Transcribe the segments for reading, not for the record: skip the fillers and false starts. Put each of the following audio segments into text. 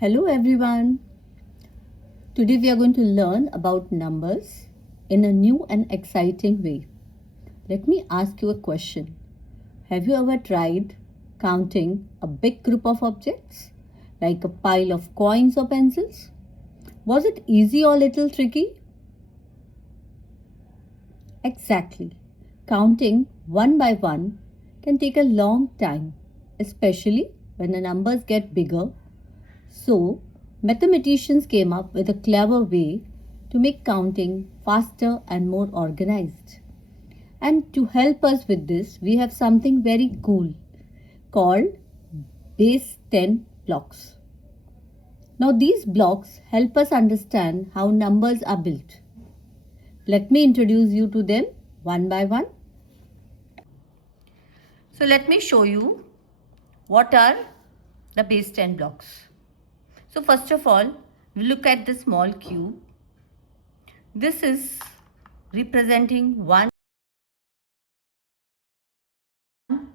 Hello everyone. Today we are going to learn about numbers in a new and exciting way. Let me ask you a question. Have you ever tried counting a big group of objects like a pile of coins or pencils? Was it easy or little tricky? Exactly. Counting one by one can take a long time, especially when the numbers get bigger. So, mathematicians came up with a clever way to make counting faster and more organized. And to help us with this, we have something very cool called base 10 blocks. Now, these blocks help us understand how numbers are built. Let me introduce you to them one by one. So, let me show you what are the base 10 blocks. So, first of all, we look at the small cube. This is representing one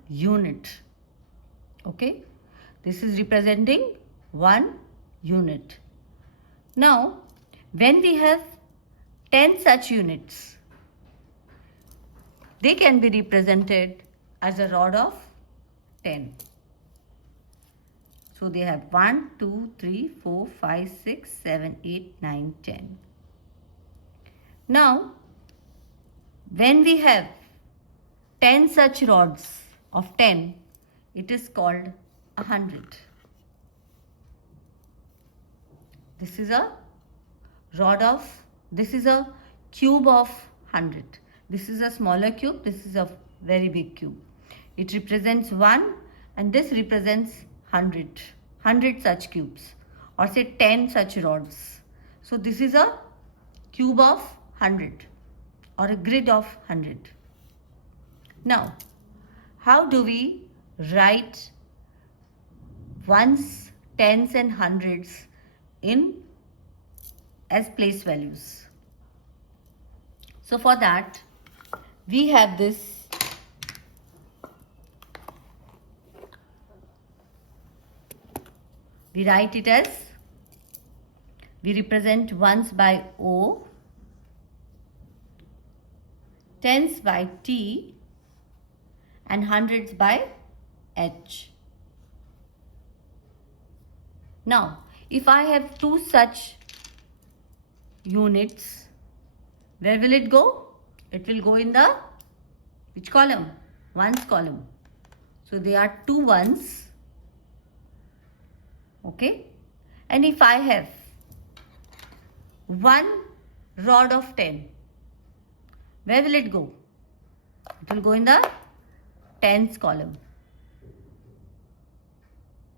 unit. Okay, this is representing one unit. Now, when we have 10 such units, they can be represented as a rod of 10. So they have 1, 2, 3, 4, 5, 6, 7, 8, 9, 10. Now, when we have 10 such rods of 10, it is called 100. This is a cube of 100. This is a smaller cube, this is a very big cube. It represents 1 and this represents 100 such cubes, or say 10 such rods. So this is a cube of 100 or a grid of 100. Now, how do we write ones, tens and hundreds as place values? So for that, we have this we write it as, we represent ones by O, tens by T and hundreds by H. Now, if I have two such units, where will it go? It will go in the which column? Ones column. So there are two ones. Okay. And if I have one rod of 10, where will it go? It will go in the tens column.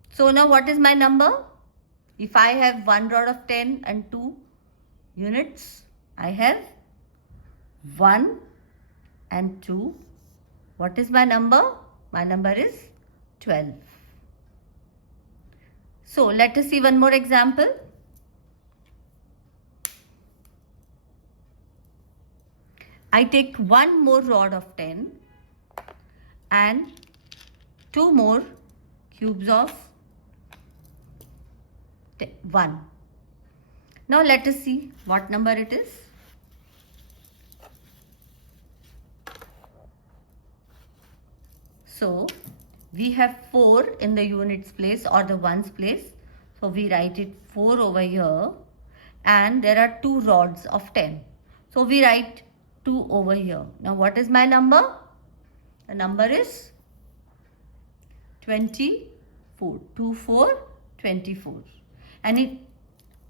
So now what is my number? If I have one rod of 10 and two units, I have 1 and 2. What is my number? My number is 12. So let us see one more example. I take one more rod of 10 and two more cubes of 1. Now let us see what number it is. So we have 4 in the units place or the ones place. So we write it 4 over here, and there are 2 rods of 10. So we write 2 over here. Now what is my number? The number is 24. 2, 4, 24. And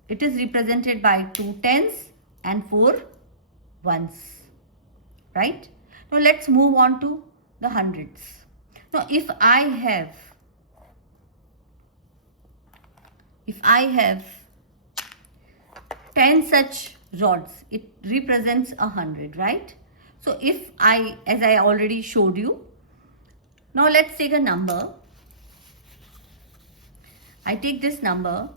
it is represented by 2 tens and 4 ones. Right? Now let's move on to the hundreds. Now if I have 10 such rods, it represents 100, right? So as I already showed you, now let's take a number. I take this number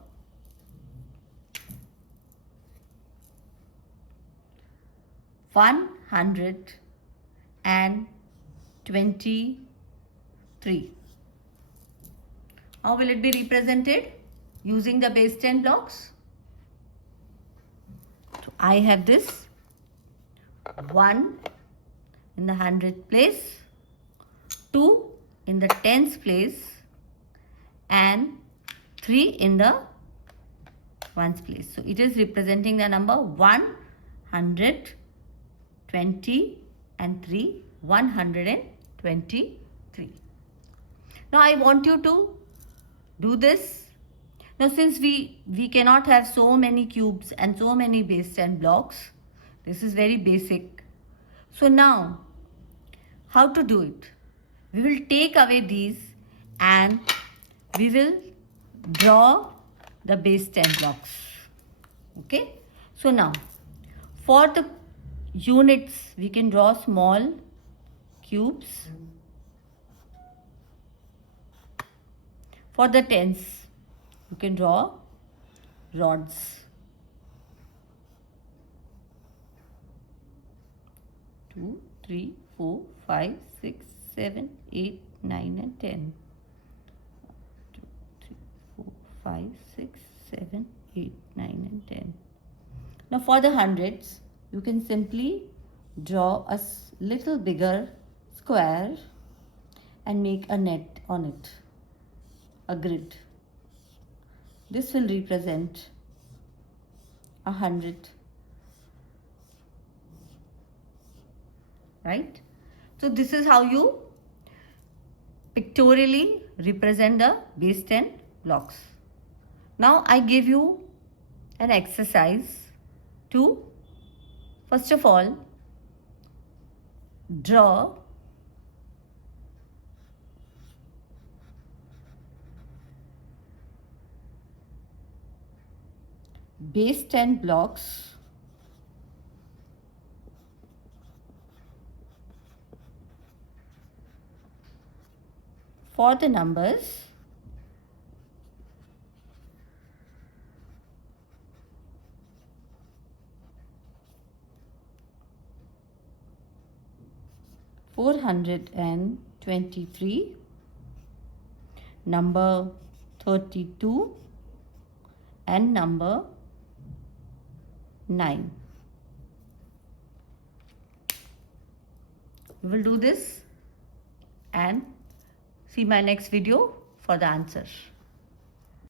123. How will it be represented? using the base 10 blocks. So I have this 1 in the 100th place, 2 in the 10th place, and 3 in the 1st place. So it is representing the number 120 and 3, 123. Now I want you to do this. Now since we cannot have so many cubes and so many base 10 blocks, this is very basic. So now, how to do it? We will take away these and we will draw the base 10 blocks. Okay? So now, for the units, we can draw small cubes. For the tens, you can draw rods. 2, 3, 4, 5, 6, 7, 8, 9 and 10. 2, 3, 4, 5, 6, 7, 8, 9 and 10. Now for the hundreds, you can simply draw a little bigger square and make a net on it, a grid. This will represent 100. Right? So this is how you pictorially represent the base 10 blocks. Now I give you an exercise to, first of all, draw base 10 blocks for the numbers 423, number 32 and number 9. We will do this and see my next video for the answer.